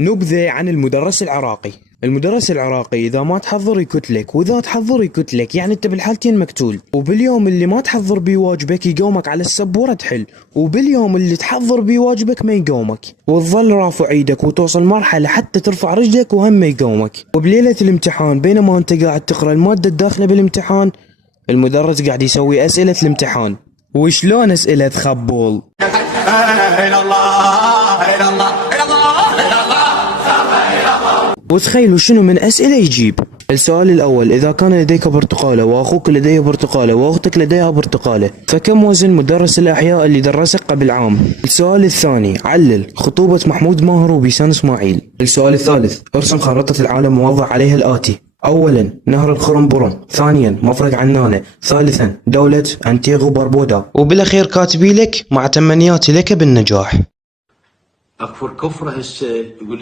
نبذة عن المدرس العراقي. المدرس العراقي إذا ما تحضر يكتلك، وإذا تحضر يكتلك، يعني أنت بالحالتين مقتول. وباليوم اللي ما تحضر بيه واجبك يقومك على السبورة تحل، وباليوم اللي تحضر بيه واجبك ما يقومك، وتظل رافع ايدك وتوصل مرحلة حتى ترفع رجلك وهم ما يقومك. وبليلة الامتحان بينما أنت قاعد تقرأ المادة الداخلة بالامتحان، المدرس قاعد يسوي أسئلة الامتحان. وشلون أسئلة تخبل؟ وتخيلوا شنو من أسئلة يجيب. السؤال الأول: إذا كان لديك برتقالة وأخوك لديه برتقالة وأختك لديها برتقالة، فكم وزن مدرس الأحياء اللي درسك قبل عام؟ السؤال الثاني: علل خطوبة محمود ماهر وبيسان إسماعيل. السؤال الثالث: ارسم خارطة العالم ووضع عليها الآتي: أولا نهر الخرمبرم، ثانيا مفرق عنانة، ثالثا دولة أنتيغو باربودا. وبالأخير كاتبي لك: مع تمنياتي لك بالنجاح. أكفر كفره هسه يقول